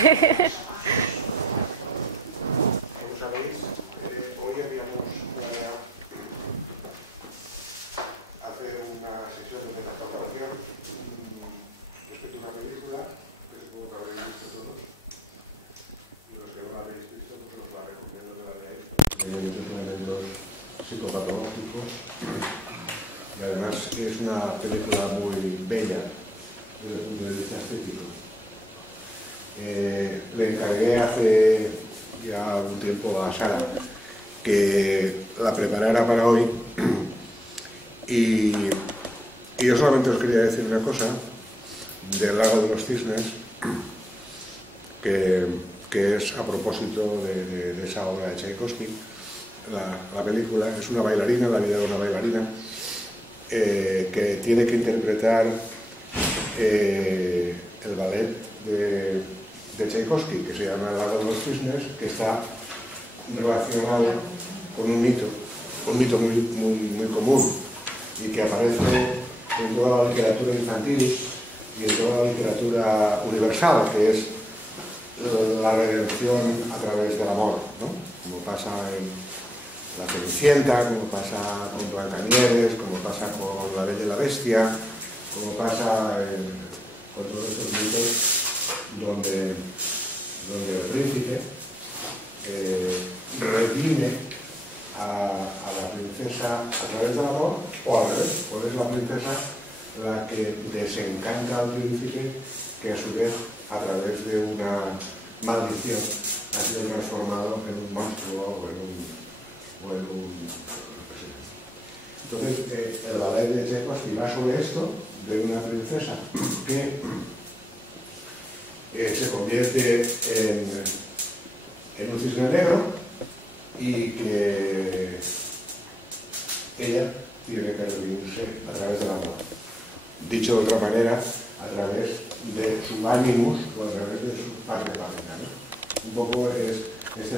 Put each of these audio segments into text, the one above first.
Como sabéis, hoy habíamos planeado hacer una sesión de metacatación respecto a una película que supongo que habréis visto todos. Y los que no la habéis visto, pues os la recomiendo que la veáis. Tiene muchos elementos psicopatológicos y además es una película muy bella desde el punto de vista estético. Le encargué hace ya un tiempo a Sara que la preparara para hoy y yo solamente os quería decir una cosa del Lago de los Cisnes que es a propósito de esa obra de Tchaikovsky. La película es una bailarina, la vida de una bailarina que tiene que interpretar el ballet de Tchaikovsky, que se llama El Lago de los Cisnes, que está relacionado con un mito muy común y que aparece en toda la literatura infantil y en toda la literatura universal, que es la redención a través del amor, ¿no? Como pasa en La Cenicienta, como pasa con Blancanieves, como pasa con La Bella y la Bestia, como pasa con todos estos mitos donde el príncipe redime a la princesa a través del amor, o al revés, o es la princesa la que desencanta al príncipe, que a su vez, a través de una maldición, ha sido transformado en un monstruo o en un Entonces, el ballet de Tchaikovsky va sobre esto, de una princesa que se convierte en un cisne negro y que ella tiene que redimirse a través del amor. Dicho de otra manera, a través de su animus o a través de su parte paterna, ¿no? Un poco es este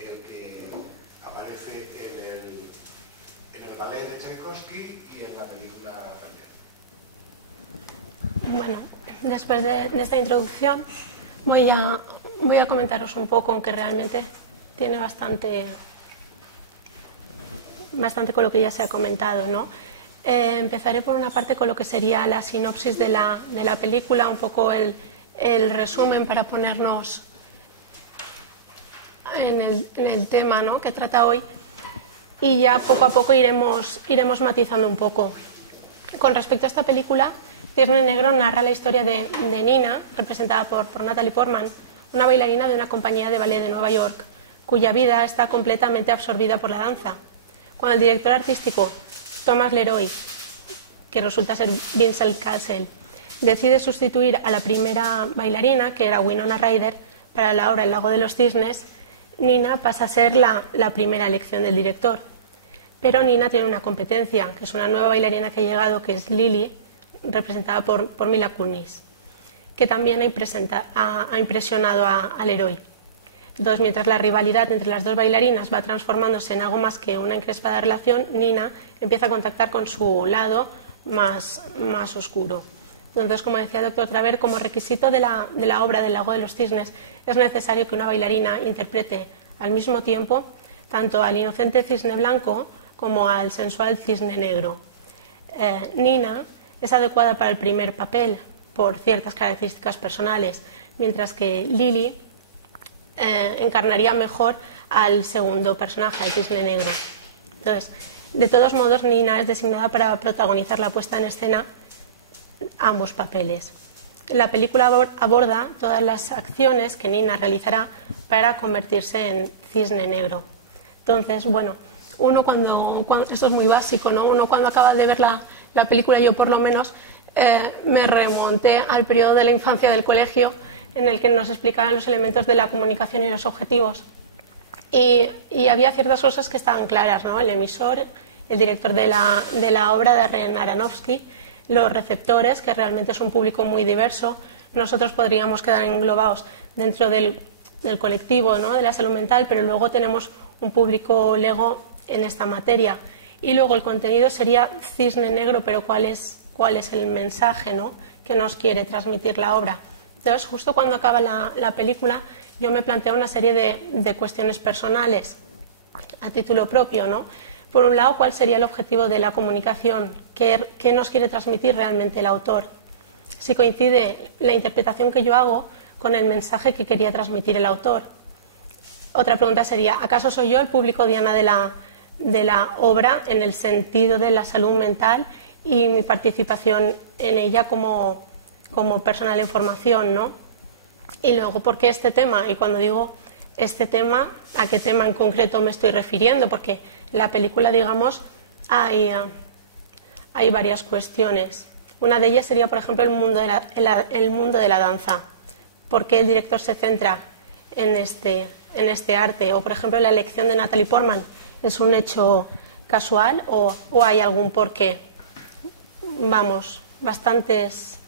el que aparece en el ballet de Tchaikovsky y en la película también. Bueno, después de esta introducción voy a comentaros un poco, aunque realmente tiene bastante con lo que ya se ha comentado, ¿no? Empezaré por una parte con lo que sería la sinopsis de la película, un poco el resumen para ponernos en el tema, ¿no?, que trata hoy, y ya poco a poco iremos matizando un poco. Con respecto a esta película, Cisne Negro narra la historia de Nina, representada por Natalie Portman, una bailarina de una compañía de ballet de Nueva York, cuya vida está completamente absorbida por la danza. Cuando el director artístico Thomas Leroy, que resulta ser Vincent Cassel, decide sustituir a la primera bailarina, que era Winona Ryder, para la obra El Lago de los Cisnes, Nina pasa a ser la primera elección del director. Pero Nina tiene una competencia, que es una nueva bailarina que ha llegado, que es Lily, representada por Mila Kunis, que también ha impresionado a Leroy. Entonces, mientras la rivalidad entre las dos bailarinas va transformándose en algo más que una encrespada relación, Nina empieza a contactar con su lado más oscuro. Entonces, como decía el doctor Traver, como requisito de la obra del Lago de los Cisnes, es necesario que una bailarina interprete al mismo tiempo tanto al inocente cisne blanco como al sensual cisne negro. Nina es adecuada para el primer papel por ciertas características personales, mientras que Lily encarnaría mejor al segundo personaje, al cisne negro. Entonces, de todos modos, Nina es designada para protagonizar la puesta en escena ambos papeles. La película aborda todas las acciones que Nina realizará para convertirse en cisne negro. Entonces, bueno, uno cuando esto es muy básico, ¿no? Uno cuando acaba de ver la película, yo por lo menos me remonté al periodo de la infancia del colegio, en el que nos explicaban los elementos de la comunicación y los objetivos. Y había ciertas cosas que estaban claras, ¿no? El emisor, el director de la obra, Darren Aronofsky, los receptores, que realmente es un público muy diverso. Nosotros podríamos quedar englobados dentro del colectivo, ¿no?, de la salud mental, pero luego tenemos un público lego en esta materia. Y luego el contenido sería cisne negro, pero ¿cuál es el mensaje, ¿no?, nos quiere transmitir la obra. Entonces, justo cuando acaba la película, yo me planteo una serie de cuestiones personales a título propio, ¿no? Por un lado, ¿cuál sería el objetivo de la comunicación? ¿Qué nos quiere transmitir realmente el autor? Si coincide la interpretación que yo hago con el mensaje que quería transmitir el autor. Otra pregunta sería, ¿acaso soy yo el público diana de la obra en el sentido de la salud mental y mi participación en ella como persona de la información, ¿no? Y luego, ¿por qué este tema? Y cuando digo este tema, ¿a qué tema en concreto me estoy refiriendo? Porque en la película, digamos, hay varias cuestiones. Una de ellas sería, por ejemplo, el mundo de la danza. ¿Por qué el director se centra en este arte? O, por ejemplo, la elección de Natalie Portman, ¿es un hecho casual o hay algún porqué? Vamos, bastantes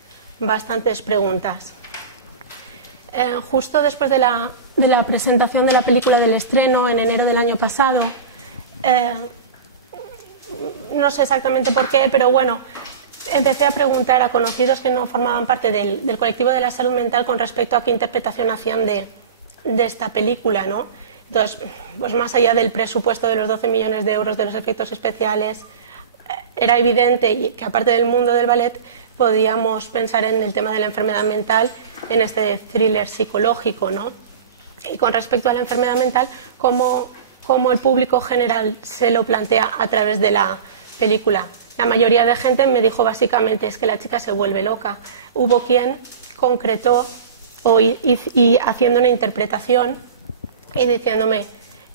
preguntas. Justo después de la presentación de la película, del estreno en enero del año pasado, no sé exactamente por qué, pero bueno, empecé a preguntar a conocidos que no formaban parte del colectivo de la salud mental con respecto a qué interpretación hacían de esta película, ¿no? Entonces, pues más allá del presupuesto de los 12 millones de euros de los efectos especiales, era evidente que aparte del mundo del ballet podíamos pensar en el tema de la enfermedad mental, en este thriller psicológico, ¿no? Y con respecto a la enfermedad mental, cómo el público general se lo plantea a través de la película. La mayoría de gente me dijo básicamente es que la chica se vuelve loca. Hubo quien concretó y haciendo una interpretación y diciéndome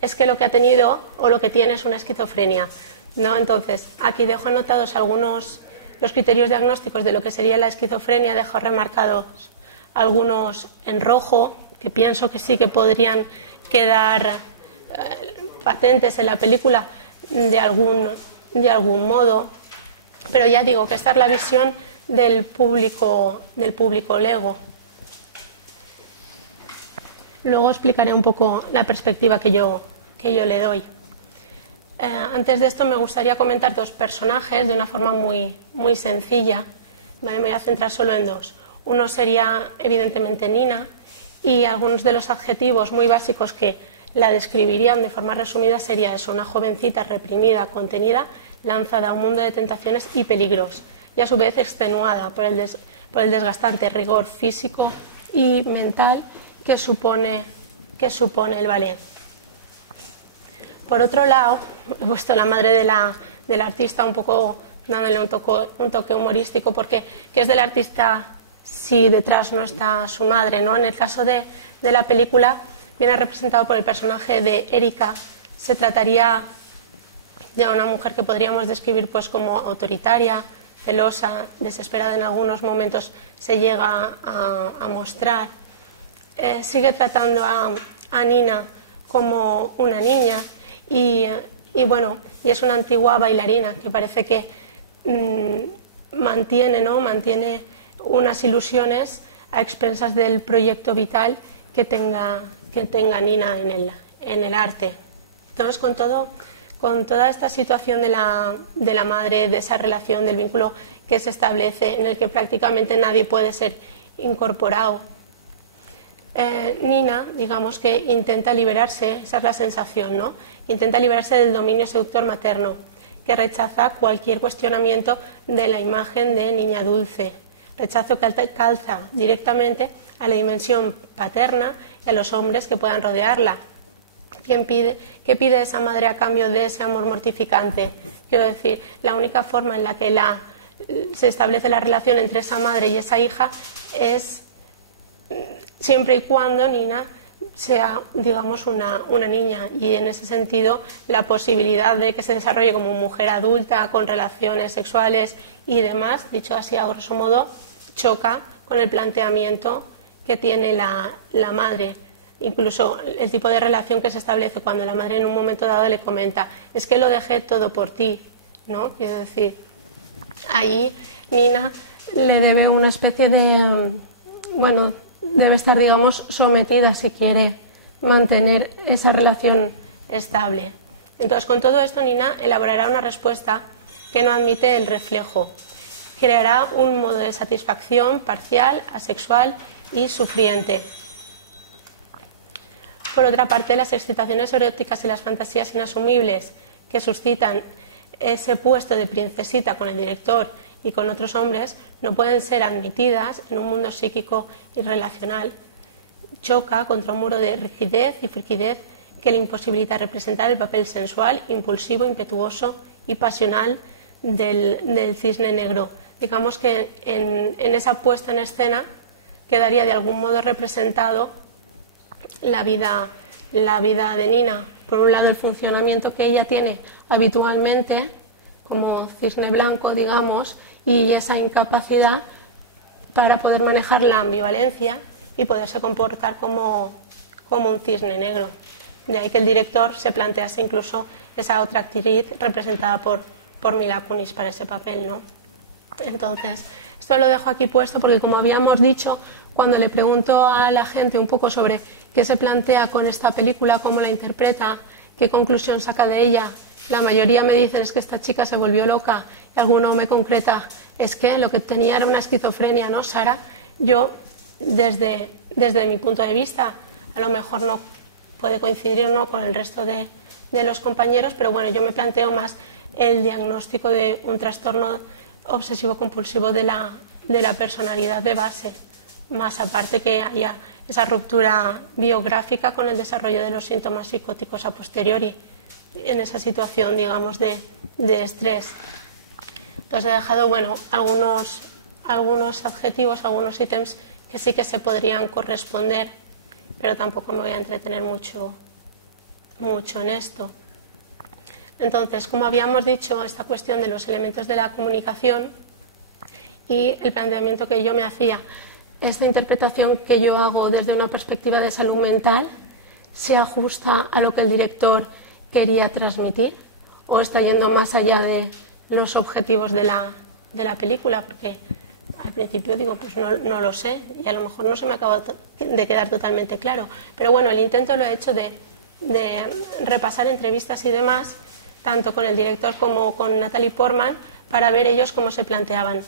es que lo que ha tenido o lo que tiene es una esquizofrenia, ¿no? Entonces, aquí dejo anotados los criterios diagnósticos de lo que sería la esquizofrenia, dejo remarcados algunos en rojo, que pienso que sí que podrían quedar patentes en la película de algún modo, pero ya digo que esta es la visión del público lego. Luego explicaré un poco la perspectiva que yo le doy. Antes de esto me gustaría comentar dos personajes de una forma muy sencilla. Me voy a centrar solo en dos. Uno sería evidentemente Nina, y algunos de los adjetivos muy básicos que la describirían de forma resumida sería eso: una jovencita reprimida, contenida, lanzada a un mundo de tentaciones y peligros, y a su vez extenuada por el desgastante rigor físico y mental que supone el ballet. Por otro lado, he puesto la madre del artista un poco dándole un toque humorístico, porque ¿qué es del artista si detrás no está su madre, ¿no? En el caso de la película viene representado por el personaje de Erika. Se trataría de una mujer que podríamos describir pues como autoritaria, celosa, desesperada en algunos momentos se llega a mostrar. Sigue tratando a Nina como una niña y es una antigua bailarina que parece que mantiene unas ilusiones a expensas del proyecto vital que tenga Nina en el arte. Entonces, con toda esta situación de la madre, de esa relación, del vínculo que se establece, en el que prácticamente nadie puede ser incorporado, Nina, digamos que intenta liberarse, esa es la sensación, ¿no? Intenta liberarse del dominio seductor materno, que rechaza cualquier cuestionamiento de la imagen de niña dulce. Rechazo que calza directamente a la dimensión paterna y a los hombres que puedan rodearla. ¿Qué pide esa madre a cambio de ese amor mortificante? Quiero decir, la única forma en la que se establece la relación entre esa madre y esa hija es siempre y cuando Nina sea, digamos, una niña, y en ese sentido la posibilidad de que se desarrolle como mujer adulta con relaciones sexuales y demás, dicho así a grosso modo, choca con el planteamiento que tiene la madre. Incluso el tipo de relación que se establece cuando la madre en un momento dado le comenta es que lo dejé todo por ti, ¿no? Quiero decir, ahí Nina le debe una especie de debe estar, digamos, sometida si quiere mantener esa relación estable. Entonces, con todo esto, Nina elaborará una respuesta que no admite el reflejo. creará un modo de satisfacción parcial, asexual y sufriente. Por otra parte, las excitaciones eróticas y las fantasías inasumibles que suscitan ese puesto de princesita con el director y con otros hombres no pueden ser admitidas en un mundo psíquico y relacional. Choca contra un muro de rigidez y frigidez que le imposibilita representar el papel sensual, impulsivo, impetuoso y pasional del cisne negro. Digamos que en esa puesta en escena quedaría de algún modo representado la vida de Nina. Por un lado, el funcionamiento que ella tiene habitualmente como cisne blanco, digamos, y esa incapacidad para poder manejar la ambivalencia y poderse comportar como un cisne negro. De ahí que el director se plantease incluso esa otra actriz representada por Mila Kunis para ese papel, ¿no? Entonces, esto lo dejo aquí puesto porque, como habíamos dicho, cuando le pregunto a la gente un poco sobre qué se plantea con esta película, cómo la interpreta, qué conclusión saca de ella, la mayoría me dicen es que esta chica se volvió loca, y alguno me concreta es que lo que tenía era una esquizofrenia, ¿no, Sara? Yo, desde mi punto de vista, a lo mejor no puede coincidir o no con el resto de los compañeros, pero bueno, yo me planteo más el diagnóstico de un trastorno obsesivo-compulsivo de la personalidad de base, más aparte que haya esa ruptura biográfica con el desarrollo de los síntomas psicóticos a posteriori en esa situación, digamos, de estrés. Entonces he dejado, bueno, algunos adjetivos, algunos ítems que sí que se podrían corresponder, pero tampoco me voy a entretener mucho en esto. Entonces, como habíamos dicho, esta cuestión de los elementos de la comunicación y el planteamiento que yo me hacía, esta interpretación que yo hago desde una perspectiva de salud mental, ¿se ajusta a lo que el director quería transmitir o está yendo más allá de los objetivos de la película? Porque al principio digo, pues no lo sé, y a lo mejor no se me acaba de quedar totalmente claro. Pero bueno, el intento lo he hecho de repasar entrevistas y demás, tanto con el director como con Natalie Portman, para ver ellos cómo se planteaban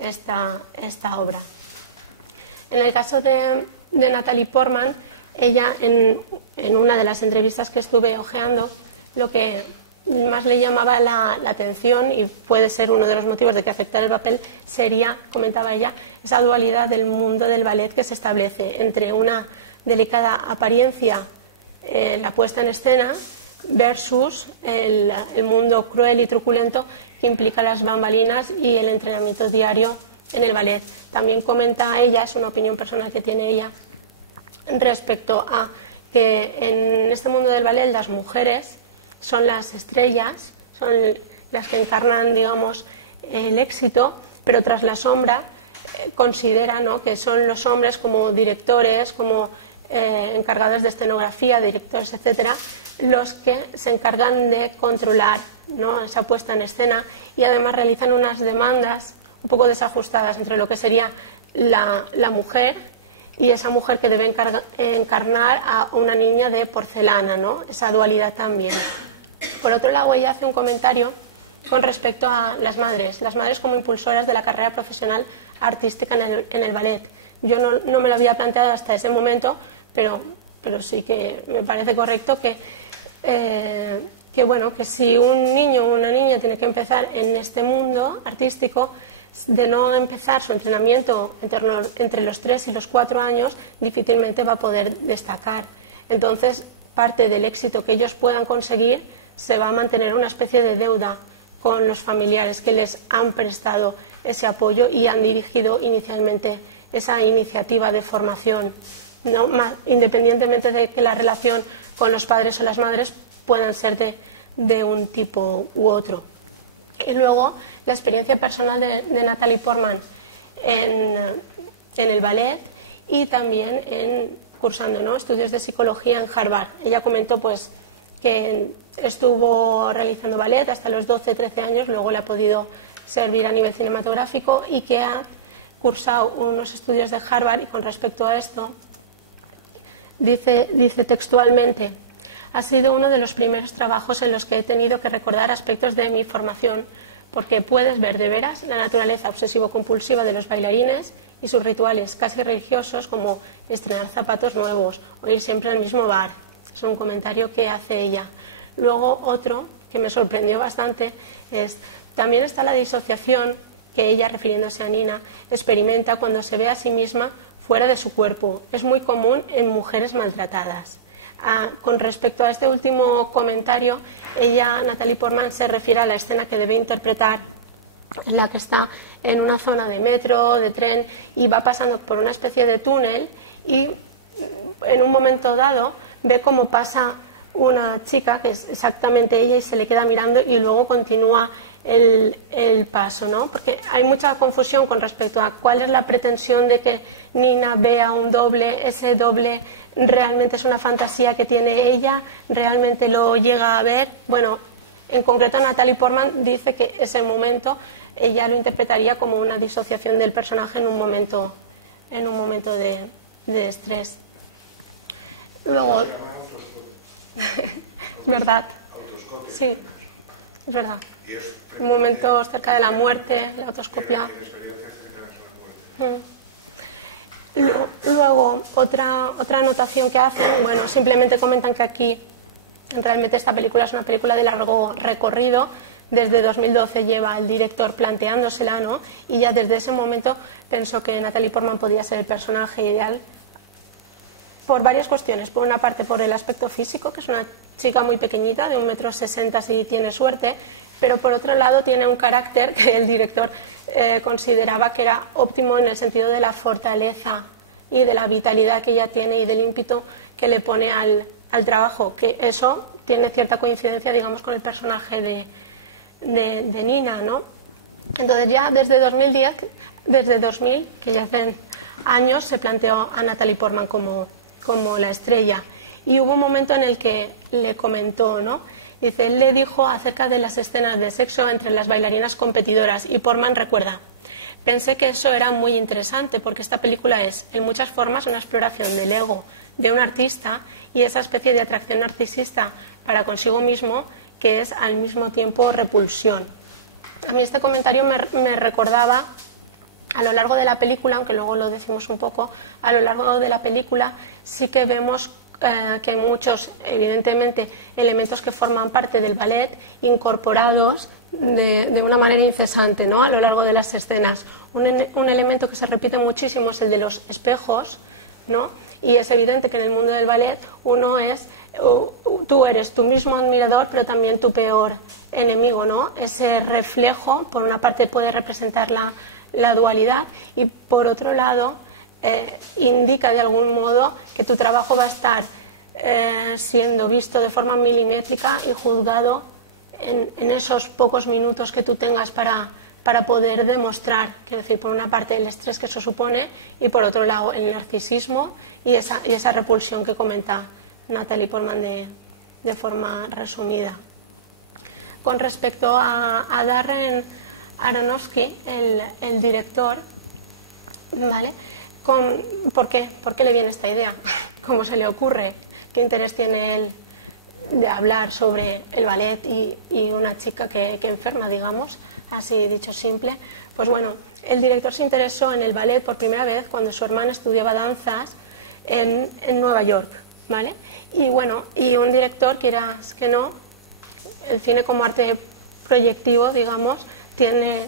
esta obra. En el caso de Natalie Portman, ella en una de las entrevistas que estuve ojeando, lo que más le llamaba la atención, y puede ser uno de los motivos de que afectara el papel, sería, comentaba ella, esa dualidad del mundo del ballet que se establece entre una delicada apariencia, la puesta en escena, versus el mundo cruel y truculento que implica las bambalinas y el entrenamiento diario en el ballet. También comenta ella, es una opinión personal que tiene ella, respecto a que en este mundo del ballet las mujeres son las estrellas, son las que encarnan, digamos, el éxito, pero tras la sombra considera, ¿no?, que son los hombres como directores, como encargados de escenografía, directores, etcétera, los que se encargan de controlar, ¿no?, esa puesta en escena, y además realizan unas demandas un poco desajustadas entre lo que sería la mujer y esa mujer que debe encarnar a una niña de porcelana, ¿no?, esa dualidad también. Por otro lado, ella hace un comentario con respecto a las madres como impulsoras de la carrera profesional artística en el ballet. Yo no me lo había planteado hasta ese momento, pero sí que me parece correcto que si un niño o una niña tiene que empezar en este mundo artístico, de no empezar su entrenamiento entre los 3 y los 4 años, difícilmente va a poder destacar. Entonces, parte del éxito que ellos puedan conseguir se va a mantener una especie de deuda con los familiares que les han prestado ese apoyo y han dirigido inicialmente esa iniciativa de formación, ¿no?, independientemente de que la relación con los padres o las madres puedan ser de un tipo u otro. Y luego la experiencia personal de Natalie Portman en el ballet y también cursando, ¿no?, estudios de psicología en Harvard. Ella comentó pues que estuvo realizando ballet hasta los 12-13 años, luego le ha podido servir a nivel cinematográfico, y que ha cursado unos estudios de Harvard, y con respecto a esto dice textualmente: ha sido uno de los primeros trabajos en los que he tenido que recordar aspectos de mi formación, porque puedes ver de veras la naturaleza obsesivo-compulsiva de los bailarines y sus rituales casi religiosos, como estrenar zapatos nuevos o ir siempre al mismo bar. Es un comentario que hace ella. Luego otro que me sorprendió bastante es, también está la disociación que ella, refiriéndose a Nina, experimenta cuando se ve a sí misma fuera de su cuerpo. Es muy común en mujeres maltratadas. Con respecto a este último comentario, ella, Natalie Portman, se refiere a la escena que debe interpretar, en la que está en una zona de metro, de tren, y va pasando por una especie de túnel, y en un momento dado ve cómo pasa una chica, que es exactamente ella, y se le queda mirando, y luego continúa el paso, ¿no? Porque hay mucha confusión con respecto a cuál es la pretensión de que Nina vea un doble. Ese doble realmente es una fantasía que tiene ella, realmente lo llega a ver. Bueno, en concreto Natalie Portman dice que ese momento ella lo interpretaría como una disociación del personaje en un momento de estrés. Luego, ¿verdad? Sí, es verdad. Momentos cerca de la muerte, la autoscopia. Luego, otra anotación que hacen, bueno, simplemente comentan que aquí realmente esta película es una película de largo recorrido. Desde 2012 lleva el director planteándosela, ¿no? Y ya desde ese momento pensó que Natalie Portman podía ser el personaje ideal por varias cuestiones. Por una parte, por el aspecto físico, que es una chica muy pequeñita, de 1,60 m si tiene suerte, pero por otro lado tiene un carácter que el director consideraba que era óptimo en el sentido de la fortaleza y de la vitalidad que ella tiene y del ímpetu que le pone al trabajo, que eso tiene cierta coincidencia, digamos, con el personaje de Nina, ¿no? Entonces ya desde 2010, desde 2000, que ya hacen años, se planteó a Natalie Portman como la estrella, y hubo un momento en el que le comentó, ¿no? Dice, él le dijo acerca de las escenas de sexo entre las bailarinas competidoras, y Portman recuerda: pensé que eso era muy interesante porque esta película es, en muchas formas, una exploración del ego de un artista y esa especie de atracción narcisista para consigo mismo que es al mismo tiempo repulsión. A mí este comentario me recordaba, a lo largo de la película, aunque luego lo decimos un poco, a lo largo de la película sí que vemos que hay muchos, evidentemente, elementos que forman parte del ballet incorporados de una manera incesante, ¿no? A lo largo de las escenas. Un elemento que se repite muchísimo es el de los espejos, ¿no? Y es evidente que en el mundo del ballet tú eres tu mismo admirador, pero también tu peor enemigo, ¿no? Ese reflejo, por una parte, puede representar la dualidad, y por otro lado indica de algún modo que tu trabajo va a estar siendo visto de forma milimétrica y juzgado en esos pocos minutos que tú tengas para poder demostrar, quiero decir, por una parte el estrés que eso supone, y por otro lado el narcisismo y esa repulsión que comenta Natalie Portman de forma resumida. Con respecto a Darren Aronofsky, el director, ¿vale? ¿Por qué le viene esta idea? ¿Cómo se le ocurre? ¿Qué interés tiene él de hablar sobre el ballet y una chica que enferma, digamos, así dicho simple? Pues bueno, el director se interesó en el ballet por primera vez cuando su hermana estudiaba danzas en Nueva York, ¿vale? Y bueno, y un director, quieras que no, el cine como arte proyectivo, digamos, tiene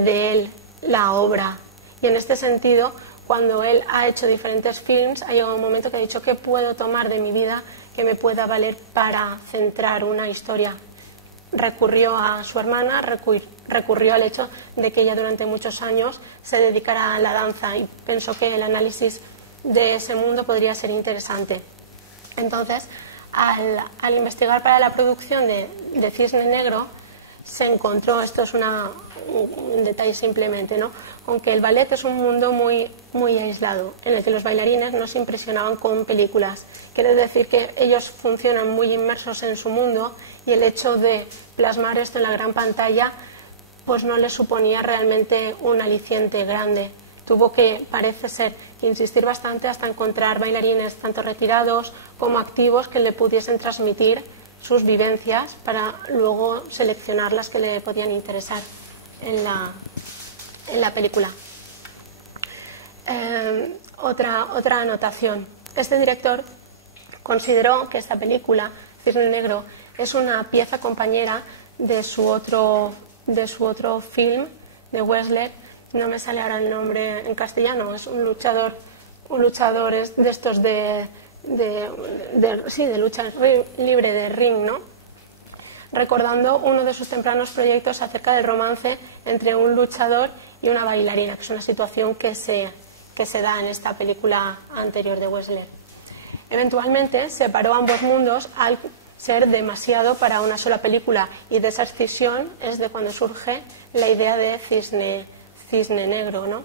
de él la obra. Y en este sentido, cuando él ha hecho diferentes films, ha llegado un momento que ha dicho: ¿qué puedo tomar de mi vida que me pueda valer para centrar una historia? Recurrió a su hermana, recurrió al hecho de que ella durante muchos años se dedicara a la danza, y pensó que el análisis de ese mundo podría ser interesante. Entonces, al investigar para la producción de Cisne Negro, se encontró, esto es un detalle simplemente, ¿no?, con que el ballet es un mundo muy, muy aislado, en el que los bailarines no se impresionaban con películas. Quiere decir que ellos funcionan muy inmersos en su mundo, y el hecho de plasmar esto en la gran pantalla pues no les suponía realmente un aliciente grande. Tuvo que, parece ser, que insistir bastante hasta encontrar bailarines tanto retirados como activos que le pudiesen transmitir sus vivencias para luego seleccionar las que le podían interesar en la película. Otra anotación. Este director consideró que esta película, Cisne Negro, es una pieza compañera de su otro film, de Wexler. No me sale ahora el nombre en castellano. Es un luchador de estos de lucha libre de ring, ¿no? Recordando uno de sus tempranos proyectos acerca del romance entre un luchador y una bailarina, que es una situación que se da en esta película anterior de Wexler. Eventualmente separó ambos mundos al ser demasiado para una sola película, y de esa escisión es de cuando surge la idea de Cisne Negro, ¿no?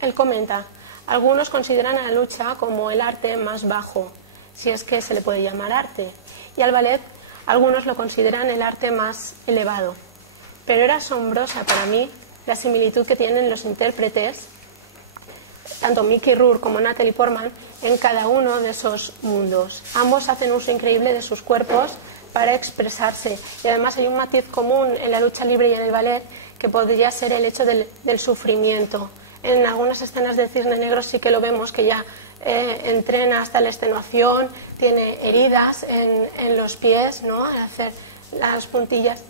Él comenta: algunos consideran a la lucha como el arte más bajo, si es que se le puede llamar arte, y al ballet algunos lo consideran el arte más elevado. Pero era asombrosa para mí la similitud que tienen los intérpretes, tanto Mickey Rourke como Natalie Portman, en cada uno de esos mundos. Ambos hacen uso increíble de sus cuerpos para expresarse, y además hay un matiz común en la lucha libre y en el ballet, que podría ser el hecho del sufrimiento. En algunas escenas de Cisne Negro sí que lo vemos, que ya entrena hasta la extenuación, tiene heridas en los pies, ¿no?, al hacer las puntillas.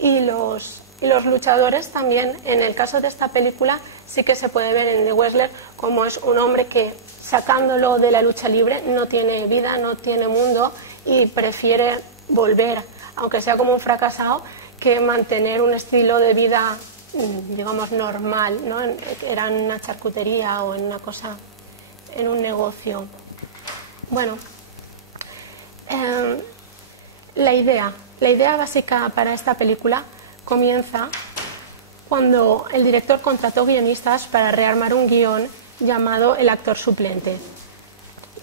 Y los luchadores también, en el caso de esta película, sí que se puede ver en The Wexler como es un hombre que, sacándolo de la lucha libre, no tiene vida, no tiene mundo, y prefiere volver, aunque sea como un fracasado, que mantener un estilo de vida, digamos, normal, ¿no? Era en una charcutería o en una cosa, en un negocio. Bueno, la idea básica para esta película comienza cuando el director contrató guionistas para rearmar un guión llamado El actor suplente.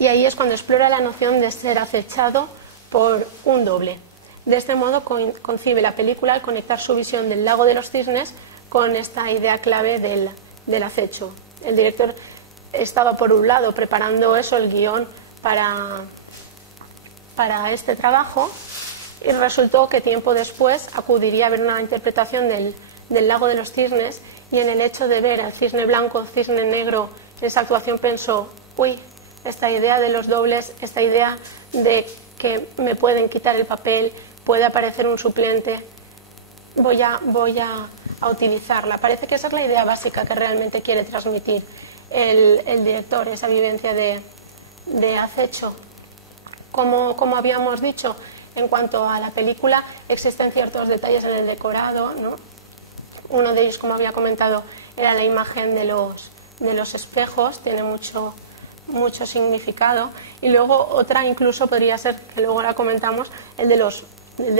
Y ahí es cuando explora la noción de ser acechado por un doble. De este modo concibe la película al conectar su visión del lago de los cisnes con esta idea clave del acecho. El director estaba, por un lado, preparando el guión para este trabajo, y resultó que tiempo después acudiría a ver una interpretación del lago de los cisnes, y en el hecho de ver al cisne blanco, cisne negro, en esa actuación pensó: uy, esta idea de los dobles, esta idea de que me pueden quitar el papel, puede aparecer un suplente, voy a utilizarla. Parece que esa es la idea básica que realmente quiere transmitir el director, esa vivencia de acecho. Como habíamos dicho, en cuanto a la película, existen ciertos detalles en el decorado, ¿no? Uno de ellos, como había comentado, era la imagen de los espejos, tiene mucho significado. Y luego otra incluso podría ser, que luego la comentamos, el de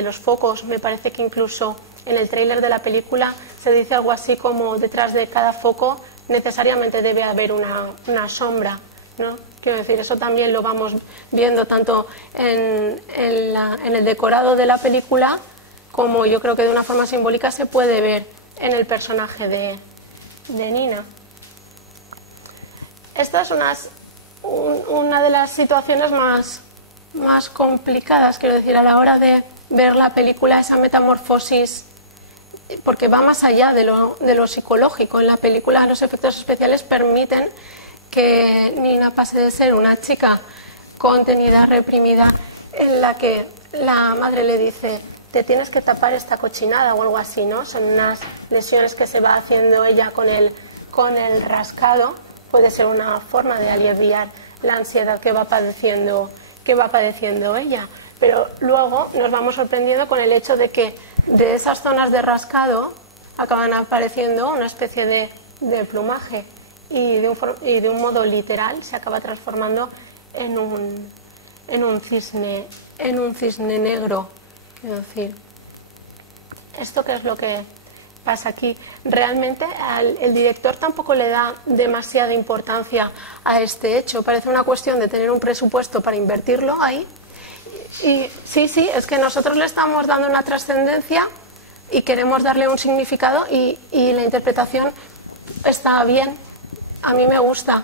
los focos. Me parece que incluso en el tráiler de la película se dice algo así como: detrás de cada foco necesariamente debe haber una sombra, ¿no? Quiero decir, eso también lo vamos viendo tanto en el decorado de la película, como yo creo que de una forma simbólica se puede ver en el personaje de Nina. Esta es una de las situaciones más complicadas, quiero decir, a la hora de ver la película, esa metamorfosis, porque va más allá de lo psicológico. En la película los efectos especiales permiten que Nina pase de ser una chica contenida, reprimida, en la que la madre le dice: te tienes que tapar esta cochinada, o algo así, ¿no? Son unas lesiones que se va haciendo ella con el rascado. Puede ser una forma de aliviar la ansiedad que va padeciendo ella. Pero luego nos vamos sorprendiendo con el hecho de que de esas zonas de rascado acaban apareciendo una especie de plumaje, y de un modo literal se acaba transformando en un cisne negro. Es decir, ¿esto qué es lo que pasa aquí? Realmente el director tampoco le da demasiada importancia a este hecho. Parece una cuestión de tener un presupuesto para invertirlo ahí. Y sí, es que nosotros le estamos dando una trascendencia y queremos darle un significado, y la interpretación está bien, a mí me gusta,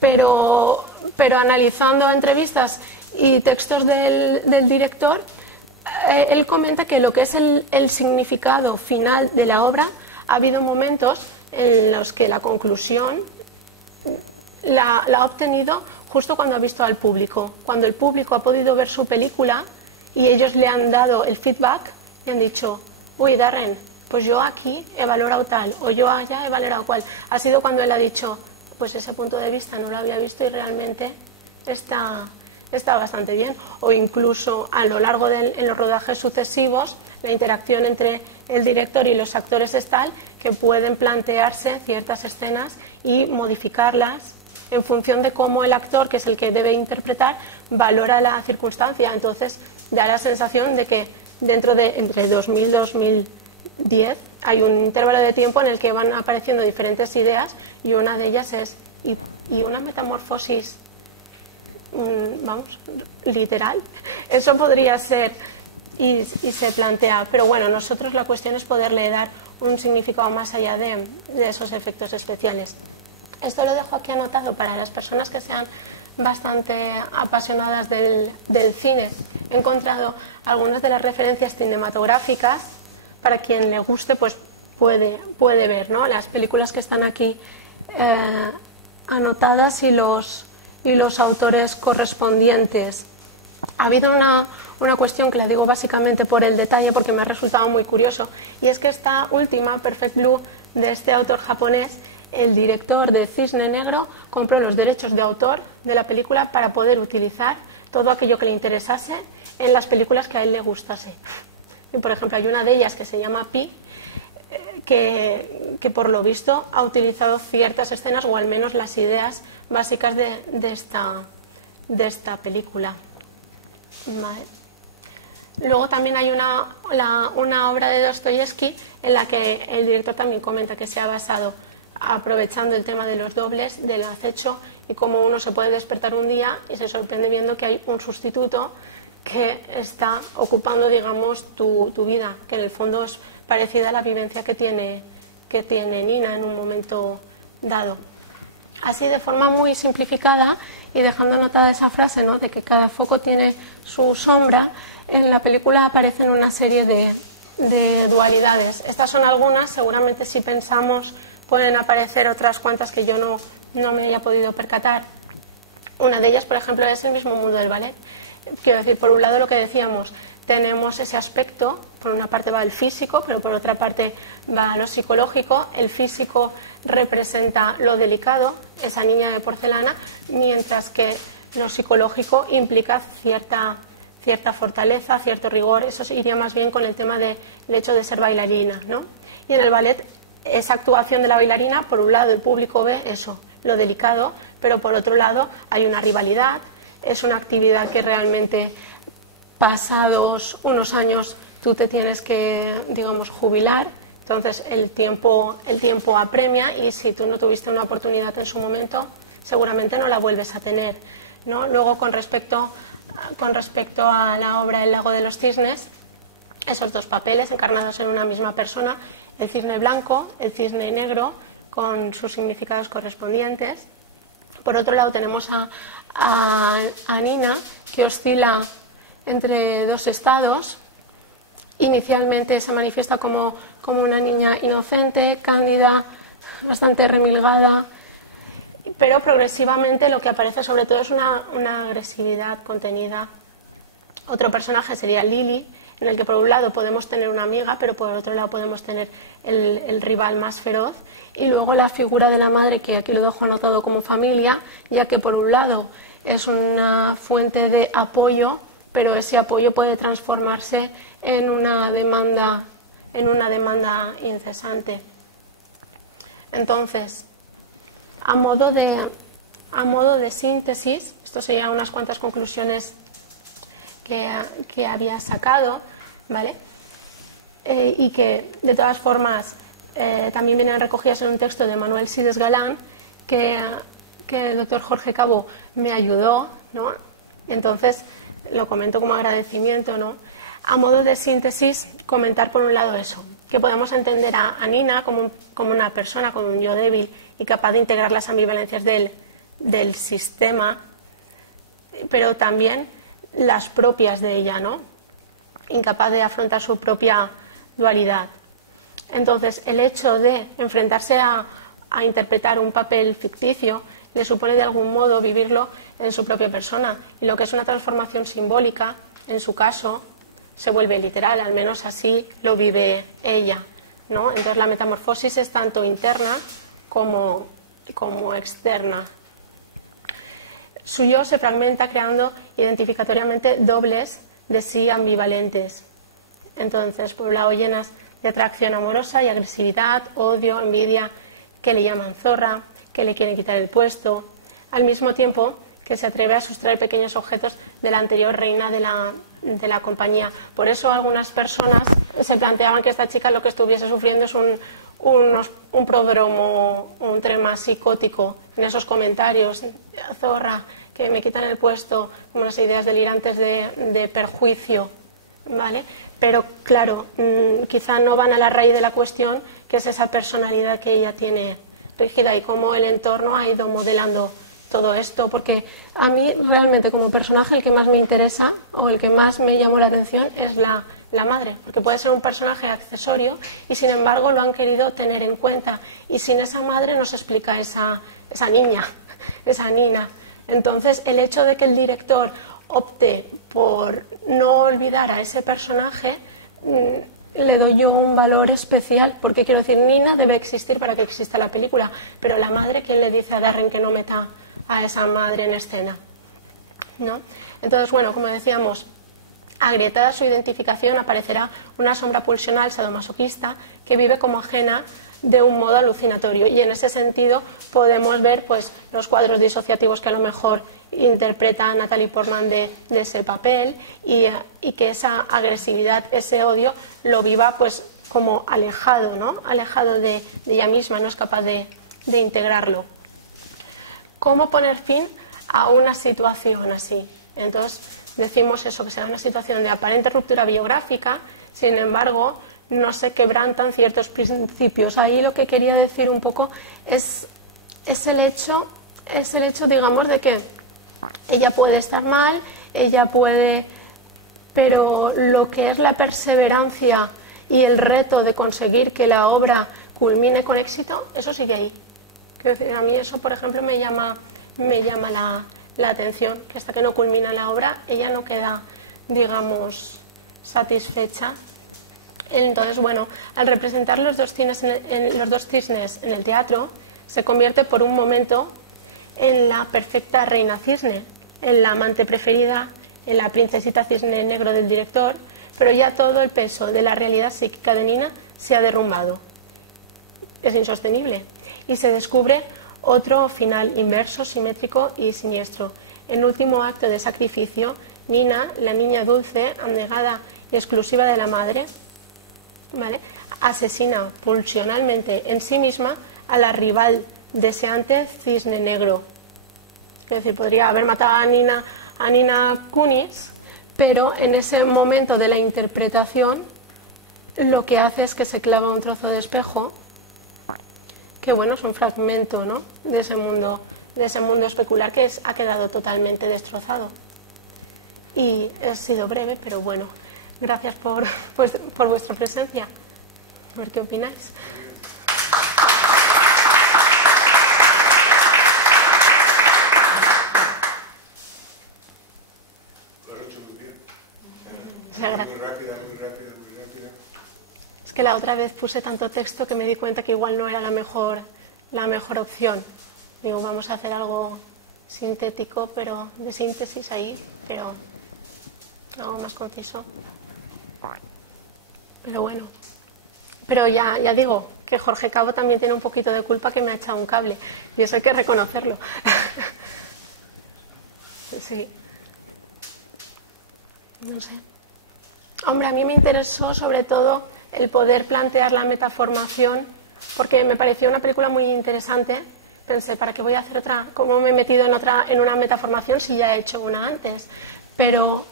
pero analizando entrevistas y textos del director, él comenta que lo que es el significado final de la obra, ha habido momentos en los que la conclusión la ha obtenido justo cuando ha visto al público. Cuando el público ha podido ver su película y ellos le han dado el feedback y han dicho, uy, Darren, pues yo aquí he valorado tal, o yo allá he valorado cual. Ha sido cuando él ha dicho, pues ese punto de vista no lo había visto y realmente está bastante bien. O incluso a lo largo en los rodajes sucesivos, la interacción entre el director y los actores es tal que pueden plantearse ciertas escenas y modificarlas en función de cómo el actor, que es el que debe interpretar, valora la circunstancia. Entonces da la sensación de que dentro de entre 2000 y 2010 hay un intervalo de tiempo en el que van apareciendo diferentes ideas y una de ellas es y una metamorfosis, vamos, literal. Eso podría ser y se plantea, pero bueno, nosotros la cuestión es poderle dar un significado más allá de esos efectos especiales. Esto lo dejo aquí anotado para las personas que sean bastante apasionadas del cine. He encontrado algunas de las referencias cinematográficas. Para quien le guste, pues puede ver, ¿no?, las películas que están aquí anotadas y los autores correspondientes. Ha habido una cuestión que la digo básicamente por el detalle, porque me ha resultado muy curioso, y es que esta última, Perfect Blue, de este autor japonés, el director de Cisne Negro compró los derechos de autor de la película para poder utilizar todo aquello que le interesase en las películas que a él le gustase. Y, por ejemplo, hay una de ellas que se llama Pi, que por lo visto ha utilizado ciertas escenas, o al menos las ideas básicas de esta película. Vale. Luego también hay una obra de Dostoyevsky en la que el director también comenta que se ha basado, aprovechando el tema de los dobles, del acecho, y cómo uno se puede despertar un día y se sorprende viendo que hay un sustituto que está ocupando, digamos, tu vida, que en el fondo es parecida a la vivencia que tiene Nina en un momento dado. Así, de forma muy simplificada y dejando anotada esa frase, ¿no?, de que cada foco tiene su sombra, en la película aparecen una serie de dualidades. Estas son algunas, seguramente si pensamos pueden aparecer otras cuantas que yo no me haya podido percatar. Una de ellas, por ejemplo, es el mismo mundo del ballet. Quiero decir, por un lado lo que decíamos, tenemos ese aspecto, por una parte va el físico, pero por otra parte va lo psicológico. El físico representa lo delicado, esa niña de porcelana, mientras que lo psicológico implica cierta fortaleza, cierto rigor. Eso iría más bien con el tema del hecho de ser bailarina, ¿no? Y en el ballet, esa actuación de la bailarina, por un lado el público ve eso, lo delicado, pero por otro lado hay una rivalidad. Es una actividad que realmente, pasados unos años, tú te tienes que, digamos, jubilar. Entonces el tiempo apremia, y si tú no tuviste una oportunidad en su momento, seguramente no la vuelves a tener, ¿no? Luego, con respecto a la obra El lago de los cisnes, esos dos papeles encarnados en una misma persona, el cisne blanco, el cisne negro, con sus significados correspondientes. Por otro lado tenemos a Nina, que oscila entre dos estados. Inicialmente se manifiesta como una niña inocente, cándida, bastante remilgada, pero progresivamente lo que aparece sobre todo es una agresividad contenida. Otro personaje sería Lily, en el que por un lado podemos tener una amiga, pero por otro lado podemos tener el rival más feroz. Y luego la figura de la madre, que aquí lo dejo anotado como familia, ya que por un lado es una fuente de apoyo, pero ese apoyo puede transformarse en una demanda incesante. Entonces, a modo de síntesis, esto serían unas cuantas conclusiones que había sacado, ¿vale? Y que de todas formas también vienen recogidas en un texto de Manuel Sides Galán, que el doctor Jorge Cabo me ayudó, ¿no? Entonces lo comento como agradecimiento, ¿no? A modo de síntesis, comentar por un lado eso, que podemos entender a Nina como una persona con un yo débil y capaz de integrar las ambivalencias del sistema, pero también las propias de ella, ¿no? Incapaz de afrontar su propia dualidad. Entonces, el hecho de enfrentarse a interpretar un papel ficticio le supone de algún modo vivirlo en su propia persona, y lo que es una transformación simbólica, en su caso, se vuelve literal, al menos así lo vive ella, ¿no? Entonces la metamorfosis es tanto interna como externa. Su yo se fragmenta creando identificatoriamente dobles de sí ambivalentes. Entonces, por un lado, llenas de atracción amorosa y agresividad, odio, envidia, que le llaman zorra, que le quieren quitar el puesto, al mismo tiempo que se atreve a sustraer pequeños objetos de la anterior reina de la compañía. Por eso algunas personas se planteaban que esta chica lo que estuviese sufriendo es un prodromo, un trema psicótico en esos comentarios, zorra, que me quitan el puesto, unas ideas delirantes de perjuicio, ¿vale? Pero claro, quizá no van a la raíz de la cuestión, que es esa personalidad que ella tiene rígida y cómo el entorno ha ido modelando todo esto, porque a mí realmente como personaje el que más me interesa o el que más me llamó la atención es la madre, porque puede ser un personaje accesorio y sin embargo lo han querido tener en cuenta, y sin esa madre no se explica esa niña, esa Nina. Entonces el hecho de que el director opte por no olvidar a ese personaje, le doy yo un valor especial, porque quiero decir, Nina debe existir para que exista la película, pero la madre, ¿quién le dice a Darren que no meta a esa madre en escena? ¿No? Entonces, bueno, como decíamos, agrietada su identificación aparecerá una sombra pulsional sadomasoquista que vive como ajena de un modo alucinatorio, y en ese sentido podemos ver pues los cuadros disociativos que a lo mejor interpreta Natalie Portman de ese papel, y que esa agresividad, ese odio lo viva pues como alejado, ¿no? Alejado de ella misma, no es capaz de integrarlo. ¿Cómo poner fin a una situación así? Entonces decimos eso, que será una situación de aparente ruptura biográfica, sin embargo no se quebrantan ciertos principios. Ahí lo que quería decir un poco es el hecho, digamos, de que ella puede estar mal, ella puede, pero lo que es la perseverancia y el reto de conseguir que la obra culmine con éxito, eso sigue ahí. Quiero decir, a mí eso, por ejemplo, me llama la atención, que hasta que no culmina la obra, ella no queda, digamos, satisfecha. Entonces, bueno, al representar los dos cisnes en el teatro, se convierte por un momento en la perfecta reina cisne, en la amante preferida, en la princesita cisne negro del director, pero ya todo el peso de la realidad psíquica de Nina se ha derrumbado. Es insostenible. Y se descubre otro final inverso, simétrico y siniestro. En el último acto de sacrificio, Nina, la niña dulce, abnegada y exclusiva de la madre, ¿vale?, asesina pulsionalmente en sí misma a la rival deseante cisne negro. Es decir, podría haber matado a Nina Kunis, pero en ese momento de la interpretación lo que hace es que se clava un trozo de espejo, que bueno, es un fragmento, ¿no?, de ese mundo especular que ha quedado totalmente destrozado. Y he sido breve, pero bueno, gracias por vuestra presencia. A ver qué opináis. Lo has hecho muy bien. Muy rápida. Es que la otra vez puse tanto texto que me di cuenta que igual no era la mejor opción. Digo, vamos a hacer algo sintético, pero de síntesis ahí, pero algo más conciso. Pero bueno. Pero ya digo que Jorge Cabo también tiene un poquito de culpa, que me ha echado un cable, y eso hay que reconocerlo. Sí. No sé. Hombre, a mí me interesó sobre todo el poder plantear la metaformación, porque me pareció una película muy interesante. Pensé, ¿para qué voy a hacer otra? ¿Cómo me he metido en una metaformación si ya he hecho una antes? Pero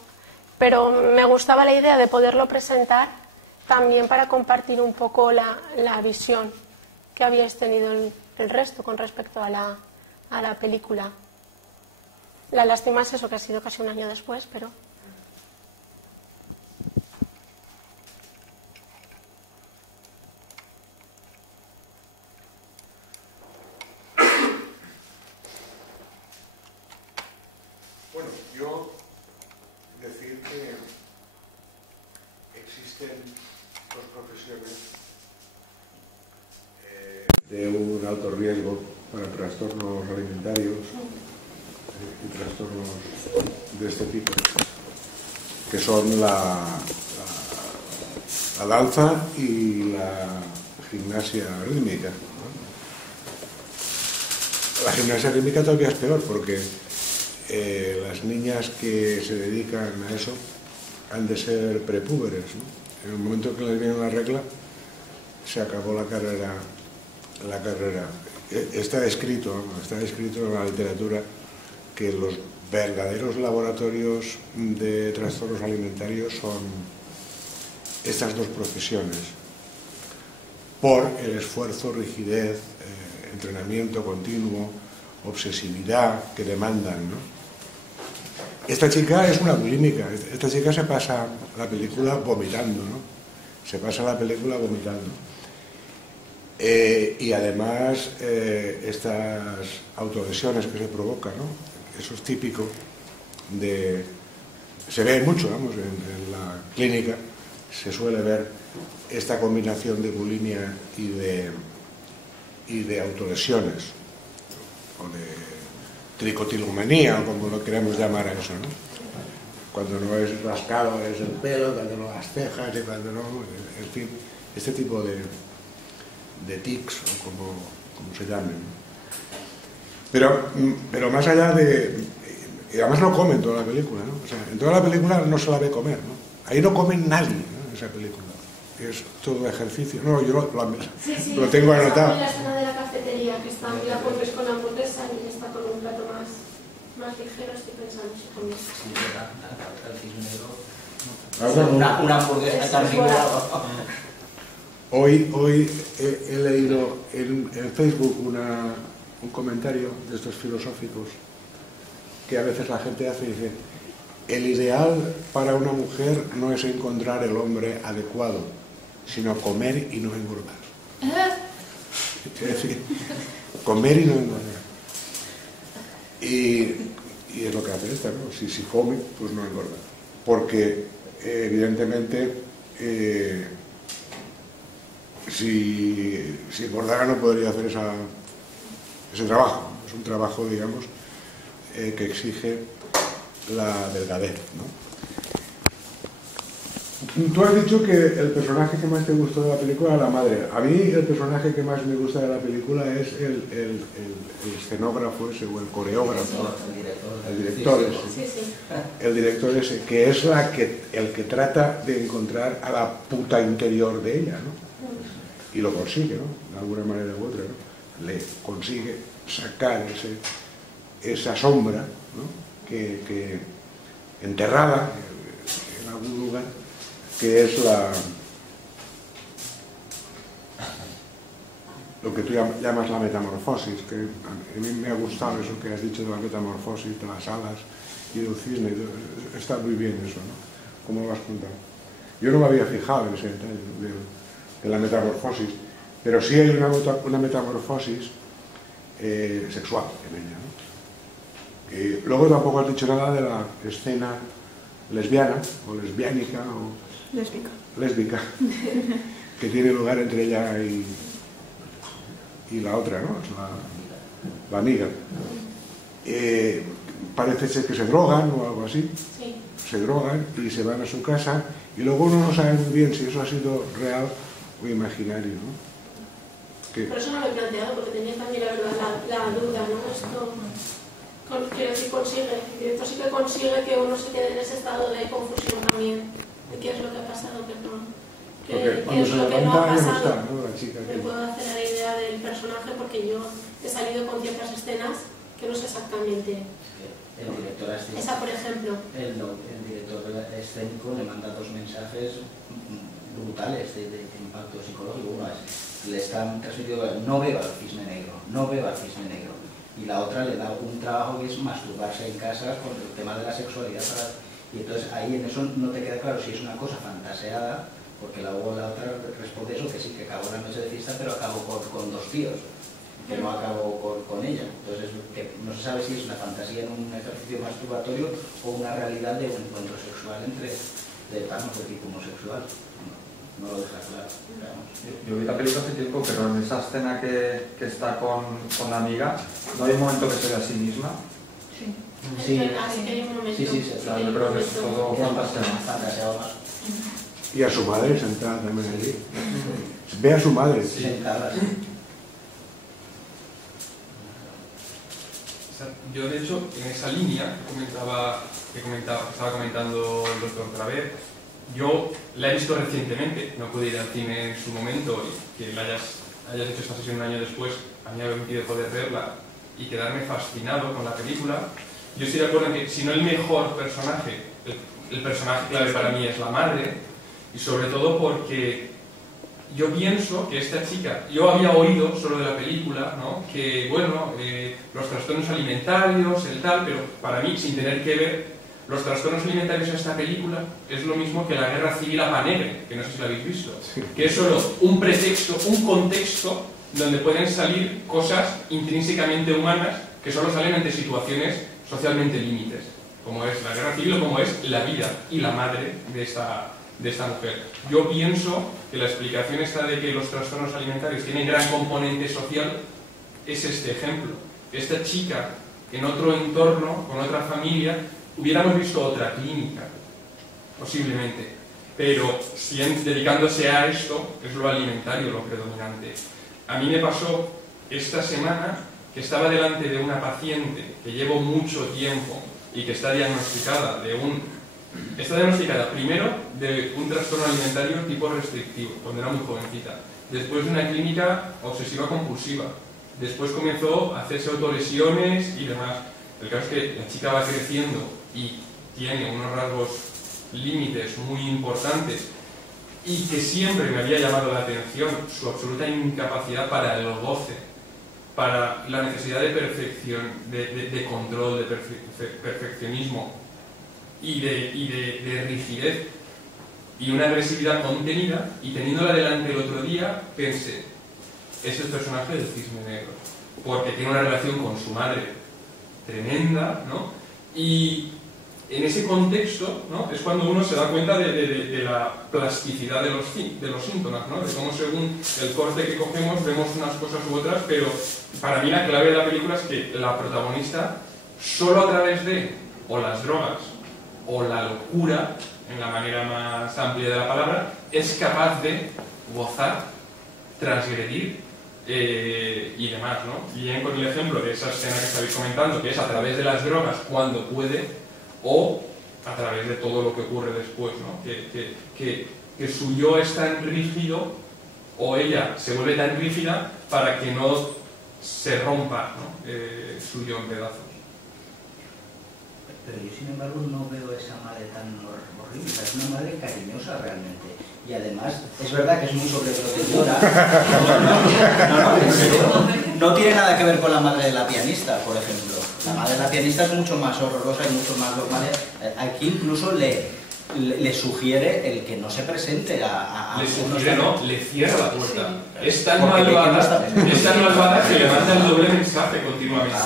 me gustaba la idea de poderlo presentar también para compartir un poco la visión que habíais tenido el resto con respecto a la película. La lástima es eso, que ha sido casi un año después, pero de un alto riesgo para trastornos alimentarios y trastornos de este tipo, que son la danza y la gimnasia rítmica, ¿no? La gimnasia rítmica todavía es peor, porque las niñas que se dedican a eso han de ser prepúberes, ¿no? En el momento que les viene la regla, se acabó la carrera. Está escrito en la literatura que los verdaderos laboratorios de trastornos alimentarios son estas dos profesiones, por el esfuerzo, rigidez, entrenamiento continuo, obsesividad que demandan, ¿no? Esta chica es una bulímica. Esta chica se pasa la película vomitando, ¿no? Se pasa la película vomitando. Y además estas autolesiones que se provocan, ¿no? Eso es típico de... Se ve mucho, vamos, en la clínica se suele ver esta combinación de bulimia y de autolesiones, o de tricotilomanía, o como lo queremos llamar a eso, ¿no? Cuando no es rascado es el pelo, cuando no las cejas, y cuando no... En fin, este tipo de tics, o como se llamen. Pero más allá de... Y además no comen toda la película, ¿no? O sea, en toda la película no se la ve comer, ¿no? Ahí no comen nadie, ¿no? En esa película. Es todo ejercicio. No, yo lo tengo anotado. La escena de la cafetería, que está la pones con la hamburguesa y está con un plato más ligero, estoy pensando si comes. Una hamburguesa carnívora. Hoy he leído en Facebook un comentario de estos filosóficos que a veces la gente hace y dice: el ideal para una mujer no es encontrar el hombre adecuado, sino comer y no engordar. Es decir, comer y no engordar. Y es lo que hace esta, ¿no? Si come, pues no engorda. Porque evidentemente si engordara no podría hacer ese trabajo. Es un trabajo, digamos, que exige la delgadez, ¿no? Tú has dicho que el personaje que más te gustó de la película era la madre. A mí el personaje que más me gusta de la película es el escenógrafo ese, o el coreógrafo, el director ese. El director ese, que es el que trata de encontrar a la puta interior de ella, ¿no? Y lo consigue, ¿no? De alguna manera u otra, ¿no? Le consigue sacar esa sombra, ¿no? que enterrada en algún lugar, que es lo que tú llamas la metamorfosis, que a mí me ha gustado eso que has dicho de la metamorfosis, de las alas y del cisne. Está muy bien eso, ¿no? Como lo has contado. Yo no me había fijado en ese detalle de la metamorfosis, pero sí hay una metamorfosis sexual en ella, ¿no? Luego tampoco has dicho nada de la escena lesbiana o lesbiánica o lésbica que tiene lugar entre ella y la otra, ¿no? Es la amiga. Parece ser que se drogan o algo así. Sí. Se drogan y se van a su casa, y luego uno no sabe muy bien si eso ha sido real o imaginario, ¿no? Por eso no lo he planteado, porque tenía también la duda, ¿no? Esto, quiero decir, el director sí que consigue que uno se quede en ese estado de confusión también, de qué es lo que ha pasado, perdón. ¿Qué es lo que no ha pasado? Me puedo hacer la idea del personaje, porque yo he salido con ciertas escenas que no sé exactamente. El director esa, por ejemplo. El director escénico le manda dos mensajes brutales de impacto psicológico. Uno es: le están transmitiendo no beba el cisne negro, no beba el cisne negro. Y la otra le da un trabajo que es masturbarse en casa con el tema de la sexualidad. Y entonces ahí en eso no te queda claro si es una cosa fantaseada, porque luego la otra responde eso, que sí, que acabó la noche de fiesta, pero acabó con dos tíos, que no acabó con ella. Entonces que no se sabe si es una fantasía en un ejercicio masturbatorio o una realidad de un encuentro sexual entre de tipo homosexual. no lo deja claro. Yo vi la película hace tiempo, pero en esa escena que está con la amiga, ¿no hay un momento que se ve a sí misma? Sí. Sí, Así que hay un momento. sí, Claro, yo creo que es todo fantaseado más. Y a su madre sentada también allí. Ve a su madre. Sentada, sí. Yo, de hecho, en esa línea que estaba comentando el doctor otra vez, yo la he visto recientemente, no pude ir al cine en su momento, y que la hayas hecho esta sesión un año después, a mí me ha permitido poder verla y quedarme fascinado con la película. Yo estoy de acuerdo en que, si no el mejor personaje, el personaje clave para mí es la madre, y sobre todo porque yo pienso que esta chica, yo había oído solo de la película, ¿no? Que, bueno, los trastornos alimentarios, el tal, pero para mí, sin tener que ver, los trastornos alimentarios en esta película es lo mismo que la guerra civil apanegre, que no sé si la habéis visto, que es solo un pretexto, un contexto donde pueden salir cosas intrínsecamente humanas que solo salen ante situaciones socialmente límites, como es la guerra civil o como es la vida y la madre de esta mujer. Yo pienso que la explicación esta de que los trastornos alimentarios tienen gran componente social es este ejemplo. Esta chica, en otro entorno, con otra familia, hubiéramos visto otra clínica, posiblemente, pero dedicándose a esto, es lo alimentario lo predominante. A mí me pasó esta semana que estaba delante de una paciente que llevo mucho tiempo y que está diagnosticada primero de un trastorno alimentario tipo restrictivo, cuando era muy jovencita, después de una clínica obsesiva compulsiva, después comenzó a hacerse autolesiones y demás. El caso es que la chica va creciendo y tiene unos rasgos límites muy importantes, y que siempre me había llamado la atención su absoluta incapacidad para el goce, para la necesidad de perfección, de control, de perfeccionismo y de rigidez y una agresividad contenida. Y teniéndola delante el otro día pensé, es el personaje del Cisne Negro, porque tiene una relación con su madre tremenda, ¿no? Y en ese contexto, ¿no?, es cuando uno se da cuenta de la plasticidad de los síntomas, ¿no?, de cómo según el corte que cogemos vemos unas cosas u otras, pero para mí la clave de la película es que la protagonista, solo a través de o las drogas o la locura, en la manera más amplia de la palabra, es capaz de gozar, transgredir y demás, ¿no? Bien con el ejemplo de esa escena que estabais comentando, que es a través de las drogas cuando puede, o a través de todo lo que ocurre después, ¿no? Que su yo es tan rígido, o ella se vuelve tan rígida para que no se rompa, ¿no?, su yo en pedazos. Pero yo, sin embargo, no veo a esa madre tan horrible. Es una madre cariñosa realmente. Y además, es verdad que es muy sobreprotectora. No tiene nada que ver con la madre de la pianista, por ejemplo. La madre de la pianista es mucho más horrorosa y mucho más normal. Aquí incluso le sugiere el que no se presente a le sugiere, no, le cierra la puerta. Sí. Es tan malvada que le manda el doble mensaje continuamente.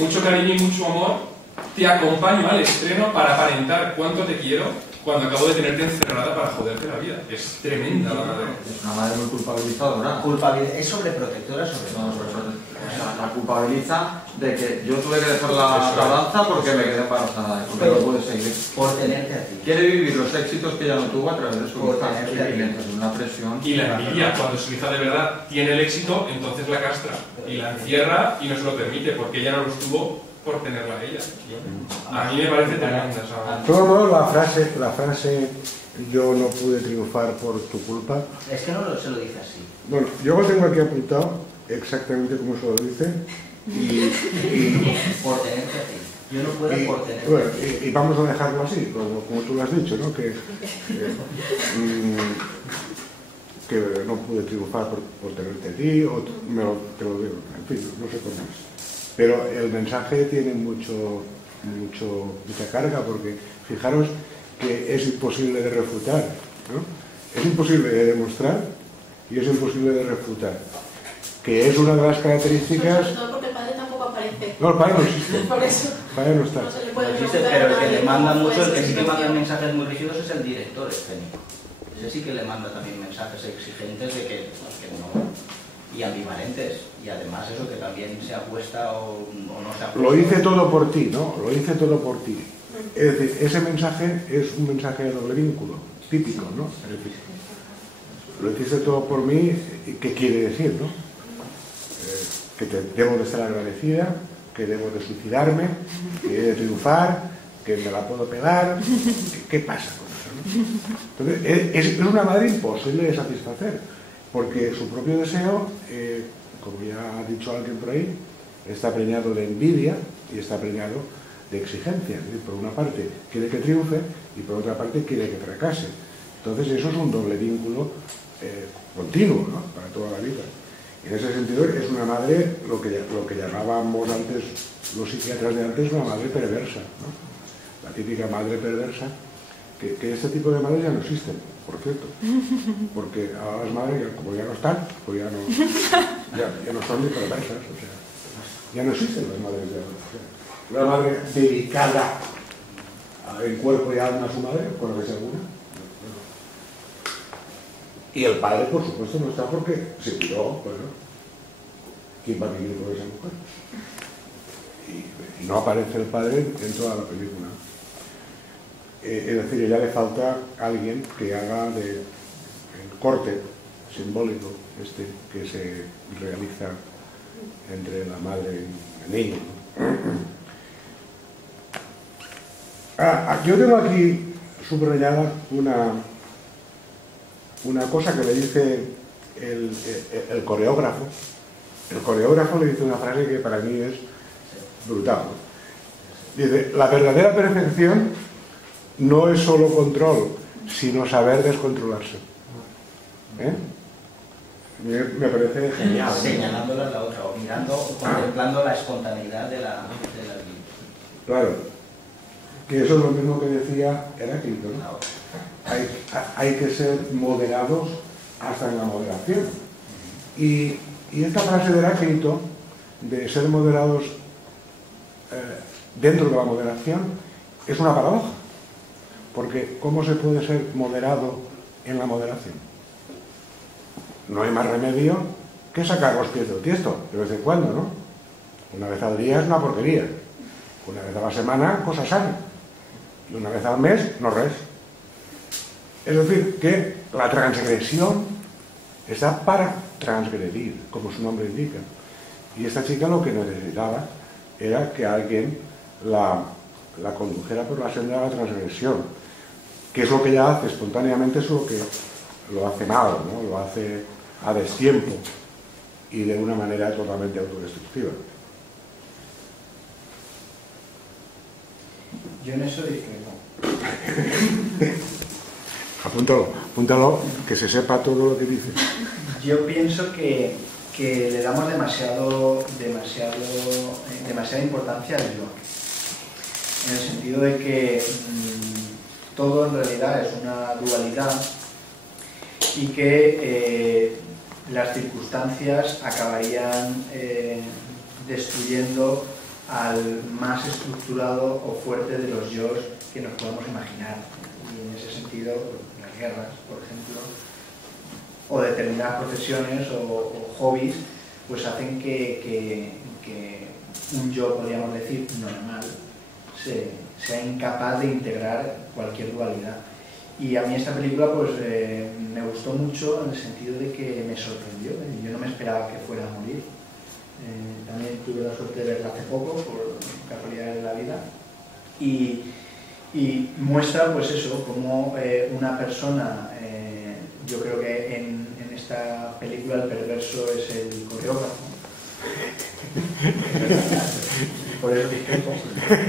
Mucho cariño y mucho amor. Te acompaño al estreno para aparentar cuánto te quiero cuando acabo de tenerte encerrada para joderte la vida. Es tremenda la madre. Es una madre muy culpabilizadora. Es sobreprotectora sobre todo. O sea, la culpabiliza de que yo tuve que dejar la danza porque me quedé embarazada, porque no puede seguir. Por tenerte a ti. Quiere vivir los éxitos que ella no tuvo a través de su hija, y le entra una presión. Y la envidia, cuando su hija de verdad tiene el éxito, entonces la castra y la encierra y no se lo permite, porque ella no los tuvo por tenerla a ella. A mí me parece tremenda esa. De todos modos, la frase yo no pude triunfar por tu culpa. Es que no se lo dice así. Bueno, yo lo tengo aquí apuntado exactamente como se lo dice. Por tenerte a ti. Yo no puedo por tenerte bueno, a ti. y vamos a dejarlo así, como tú lo has dicho, ¿no? Que no pude triunfar por tenerte a ti, o te lo digo, en fin, no sé cómo es. Pero el mensaje tiene mucha carga, porque fijaros que es imposible de refutar, ¿no? Es imposible de demostrar y es imposible de refutar. Que es una de las características... Sobre todo porque el padre tampoco aparece. No, el padre no existe. Por eso. El padre no está. No se le puede Existe, preguntar pero a el que nadie le manda cómo mucho, fue el que esa sí que manda situación. mensajes muy rígidos es el director escénico. ese sí que le manda también mensajes exigentes de que no, y ambivalentes, y además eso que también se apuesta o no se apuesta. Lo hice todo por ti, ¿no? Lo hice todo por ti. Es decir, ese mensaje es un mensaje de doble vínculo, típico, ¿no? Es decir, lo hiciste todo por mí, ¿qué quiere decir, no? Que debo de estar agradecida, que debo de suicidarme, que he de triunfar, que me la puedo pegar. ¿Qué pasa con eso, no? Entonces, es una madre imposible de satisfacer, porque su propio deseo, como ya ha dicho alguien por ahí, está preñado de envidia y está preñado de exigencia. Es decir, por una parte quiere que triunfe y por otra parte quiere que fracase. Entonces eso es un doble vínculo continuo, ¿no? Para toda la vida. Y en ese sentido es una madre, lo que llamábamos antes los psiquiatras de antes, una madre perversa, ¿no? La típica madre perversa, que este tipo de madres ya no existen, por cierto, porque ahora las madres, como ya no están, pues ya no son ni perversas, o sea, ya no existen las madres de ahora. O sea, una madre dedicada en cuerpo y alma a su madre, con lo que sea alguna. Y el padre, por supuesto, no está porque se tiró, bueno, ¿quién va a vivir con esa mujer? Y no aparece el padre en toda la película. Es decir, ya le falta alguien que haga el corte simbólico que se realiza entre la madre y el niño. Yo tengo aquí subrayada una cosa que le dice el coreógrafo. El coreógrafo le dice una frase que para mí es brutal, ¿no? Dice, la verdadera perfección no es solo control, sino saber descontrolarse. Me parece genial, ¿no? Señalándola a la otra, o mirando, o contemplando la espontaneidad de la vida. Claro, que eso es lo mismo que decía Heráclito, ¿no? Hay que ser moderados hasta en la moderación. Y esta frase de Heráclito, de ser moderados dentro de la moderación, es una paradoja. Porque ¿cómo se puede ser moderado en la moderación? No hay más remedio que sacar los pies del tiesto, de vez en cuando, ¿no? Una vez al día es una porquería. Una vez a la semana, cosa sana. Y una vez al mes, no res. Es decir, que la transgresión está para transgredir, como su nombre indica. Y esta chica lo que necesitaba era que alguien la condujera por la senda de la transgresión, que es lo que ella hace espontáneamente, es lo que lo hace mal, ¿no? Lo hace a destiempo y de una manera totalmente autodestructiva. Yo en eso discrepo. Apúntalo, que se sepa todo lo que dice. Yo pienso que le damos demasiada importancia al yo, en el sentido de que todo en realidad es una dualidad y que las circunstancias acabarían destruyendo al más estructurado o fuerte de los yos que nos podamos imaginar. Y en ese sentido, las guerras, por ejemplo, o determinadas profesiones o hobbies, pues hacen que un yo, podríamos decir, normal, sea incapaz de integrar cualquier dualidad. Y a mí esta película pues me gustó mucho en el sentido de que me sorprendió. Yo no me esperaba que fuera a morir. También tuve la suerte de verla hace poco, por casualidad de la vida. Y muestra pues eso, como una persona, yo creo que en esta película el perverso es el coreógrafo. Por eso discrepo.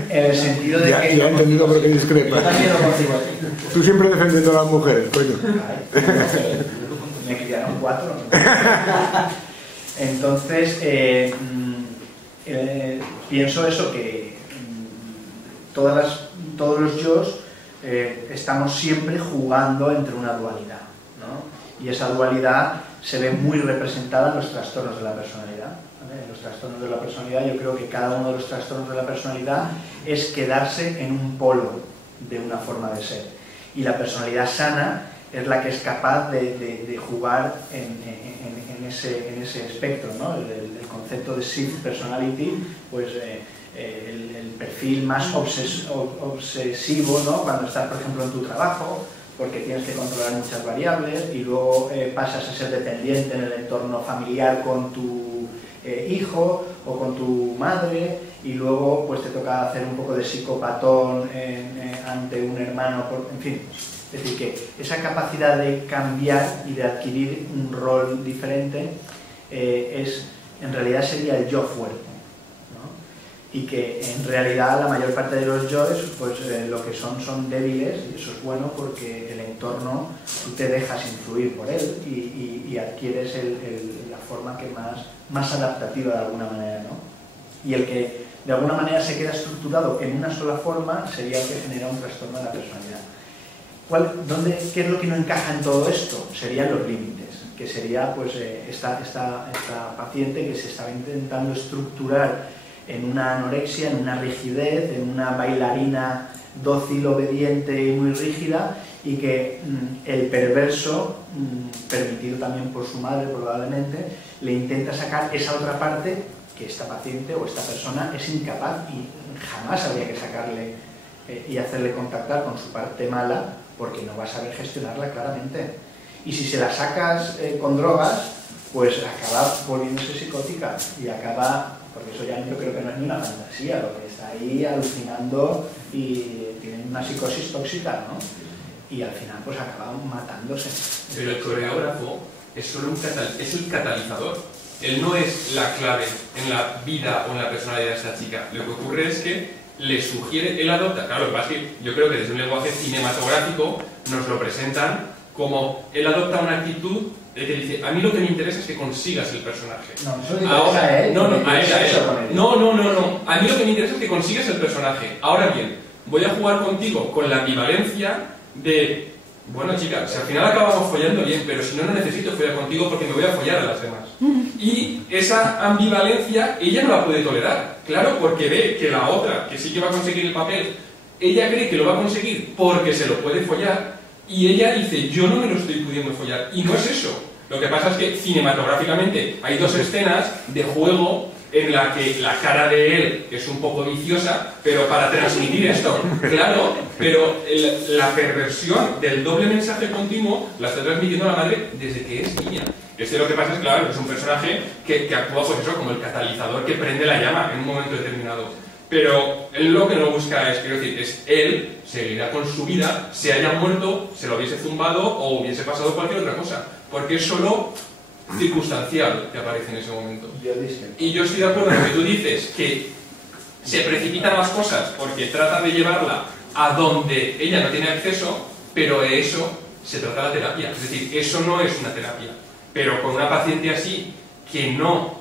En el sentido de que... Ya he entendido por qué discrepa. Yo también lo consigo. Tú siempre defendiendo a las mujeres, coño. Me criaron 4. Entonces, pienso eso, que todos los yos estamos siempre jugando entre una dualidad, ¿no? Y esa dualidad se ve muy representada en los trastornos de la personalidad. En los trastornos de la personalidad, yo creo que cada uno de los trastornos de la personalidad es quedarse en un polo de una forma de ser. Y la personalidad sana es la que es capaz de jugar en ese espectro, ¿no? El concepto de shift personality, pues el perfil más obsesivo, ¿no? Cuando estás, por ejemplo, en tu trabajo, porque tienes que controlar muchas variables, y luego pasas a ser dependiente en el entorno familiar con tu hijo o con tu madre, y luego pues te toca hacer un poco de psicopatón ante un hermano, en fin. Es decir, que esa capacidad de cambiar y de adquirir un rol diferente en realidad sería el yo fuerte, ¿no? Y que en realidad la mayor parte de los yoes pues, lo que son débiles, y eso es bueno porque el entorno, tú te dejas influir por él y adquieres la forma que más adaptativa de alguna manera, ¿no? Y el que de alguna manera se queda estructurado en una sola forma sería el que genera un trastorno de la personalidad. ¿Qué es lo que no encaja en todo esto? Serían los límites, que sería pues, esta paciente que se estaba intentando estructurar en una anorexia, en una rigidez, en una bailarina dócil, obediente y muy rígida, y que el perverso, permitido también por su madre probablemente, le intenta sacar esa otra parte que esta paciente o esta persona es incapaz, y jamás habría que sacarle y hacerle contactar con su parte mala, porque no va a saber gestionarla claramente. Y si se la sacas con drogas, pues acaba volviéndose psicótica y acaba, porque eso ya yo creo que no es ni una fantasía, lo que está ahí alucinando y tiene una psicosis tóxica, ¿no? Y al final pues acaba matándose. Pero el coreógrafo es solo es el catalizador. Él no es la clave en la vida o en la personalidad de esta chica. Lo que ocurre es que le sugiere, él adopta, claro, lo que pasa es que yo creo que desde un lenguaje cinematográfico nos lo presentan como él adopta una actitud que dice, a mí lo que me interesa es que consigas el personaje. No, eso le interesa a él. No, a mí lo que me interesa es que consigas el personaje. Ahora bien, voy a jugar contigo con la ambivalencia de, bueno chica, si al final acabamos follando bien, pero si no, no necesito follar contigo porque me voy a follar a las demás. Y esa ambivalencia ella no la puede tolerar, claro, porque ve que la otra, que sí que va a conseguir el papel, ella cree que lo va a conseguir porque se lo puede follar, y ella dice, yo no me lo estoy pudiendo follar, y no es eso. Lo que pasa es que cinematográficamente hay dos escenas de juego en la que la cara de él es un poco viciosa, pero para transmitir esto, claro, pero la perversión del doble mensaje continuo la está transmitiendo la madre desde que es niña. Lo que pasa es, claro, que es un personaje que actúa pues eso, como el catalizador que prende la llama en un momento determinado. Pero él lo que no busca es, quiero decir, es él seguirá con su vida, se haya muerto, se lo hubiese zumbado o hubiese pasado cualquier otra cosa, porque es solo circunstancial que aparece en ese momento. Y yo estoy de acuerdo en lo que tú dices, que se precipitan las cosas porque trata de llevarla a donde ella no tiene acceso, pero de eso se trata la terapia. Es decir, eso no es una terapia. Pero con una paciente así, que no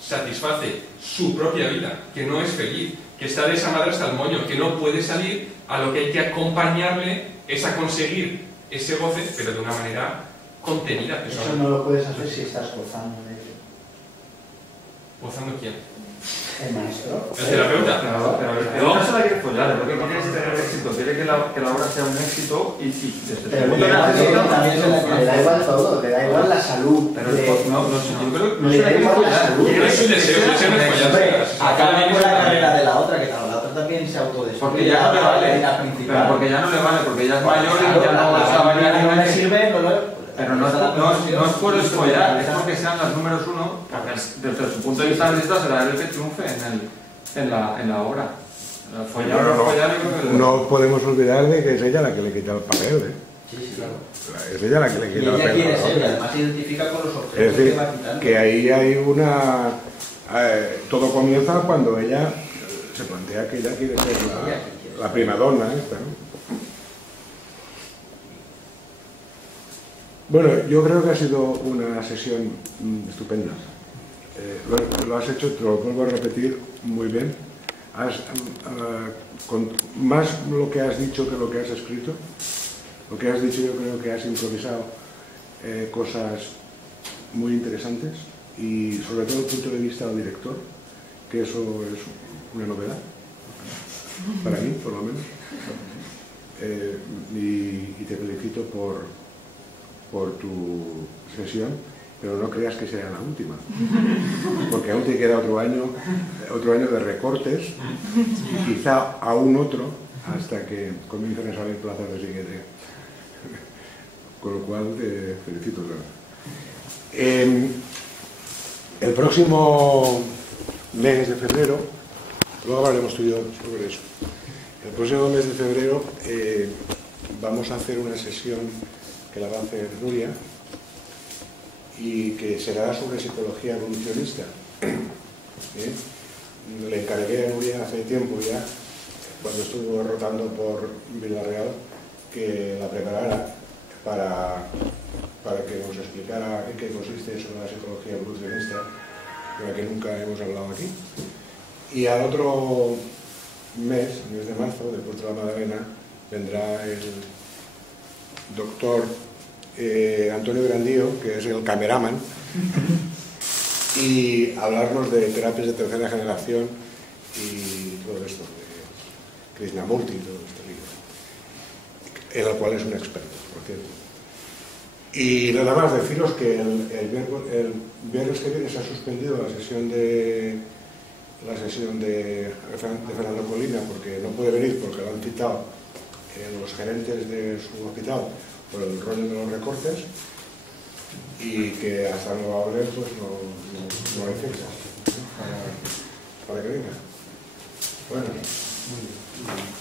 satisface su propia vida, que no es feliz, que está de esa madre hasta el moño, que no puede salir, a lo que hay que acompañarle es a conseguir ese goce, pero de una manera contenida. Eso no lo puedes hacer si estás gozando de ello. ¿Gozando quién? El maestro. ¿El terapeuta? Pero no se la quiere follar, porque quiere tener éxito, quiere que la obra sea un éxito y desde pero le da igual todo, le da igual la salud. Pero no sé, yo creo que no le da igual la salud. Es un deseo, no es follarse. Acaba con la carrera de la otra, que claro, la otra también se autodestruye. Porque ya no le vale, principal. porque ya no le vale, porque ya es mayor y ya no está bailando. No le sirve, Pero no es por esfollar, es porque sean los números uno, porque desde su punto de vista artista será él el que triunfe en la obra. Follar o no follar, yo creo que... No podemos olvidar de que es ella la que le quita el papel, ¿eh? Sí, claro. Es ella la que le quita el papel. Y ella quiere ser, y además se identifica con los objetos Es decir, que va quitando. que ahí hay una... todo comienza cuando ella se plantea que ella quiere ser la primadonna esta, ¿no? Bueno, yo creo que ha sido una sesión estupenda. Lo has hecho, te lo vuelvo a repetir, muy bien. Con más lo que has dicho que lo que has escrito. Lo que has dicho yo creo que has improvisado cosas muy interesantes y sobre todo el punto de vista del director, que eso es una novedad, para mí por lo menos. Y te felicito por por tu sesión, pero no creas que será la última, porque aún te queda otro año de recortes y quizá aún otro hasta que comiencen a salir plazas de psiquiatría. Con lo cual te felicito. El próximo mes de febrero, luego hablaremos tú y yo sobre eso. El próximo mes de febrero vamos a hacer una sesión que la va a hacer Nuria y que será sobre psicología evolucionista. Le encargué a Nuria hace tiempo ya, cuando estuvo rotando por Villarreal, que la preparara para que nos explicara en qué consiste eso de la psicología evolucionista, de la que nunca hemos hablado aquí. Y al otro mes, el mes de marzo, después de la Magdalena, vendrá el doctor Antonio Grandío, que es el cameraman, y hablarnos de terapias de tercera generación y todo esto, de Krishnamurti y todo esto, en el cual es un experto, por cierto. Y nada más, deciros que el viernes que viene se ha suspendido la sesión de Fernando Colina, porque no puede venir porque lo han citado los gerentes de su hospital por el rollo de los recortes, y que hasta nueva orden pues no hay fecha para que venga. Bueno, muy bien.